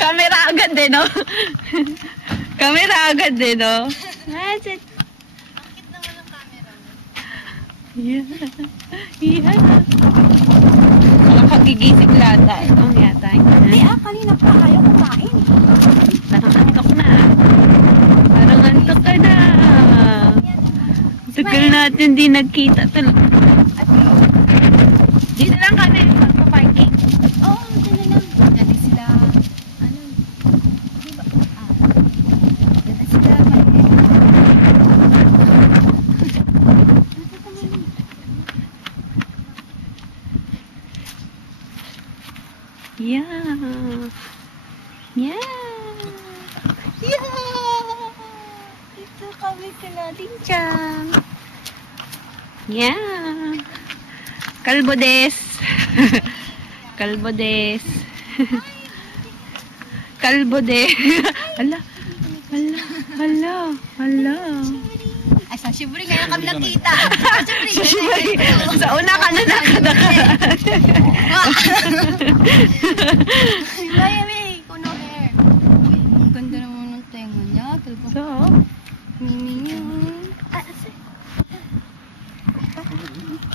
Camera agad din, no? Camera agad din, no? Bakit naman ang camera? Yeah. Yeah. Nakapagigising lata. Ito ang yata. Hindi kanina pa kayo kumain. Parang antok na. Parang antok ka na. Tagal natin di nagkita talaga. Dito lang kami sa parking. Oo, dito lang. Dati sila, di ba? Dati sila, Yeah. Yeah. yeah! Dito kami sila din dyan. Yeah. Kalbo des. Kalbo des. Kalbo des. Hala. Hala. Hala. Hala. Ay, sa Shiburi ngayon kami nakita. Sa Shiburi. Sa una ka na nakadaka.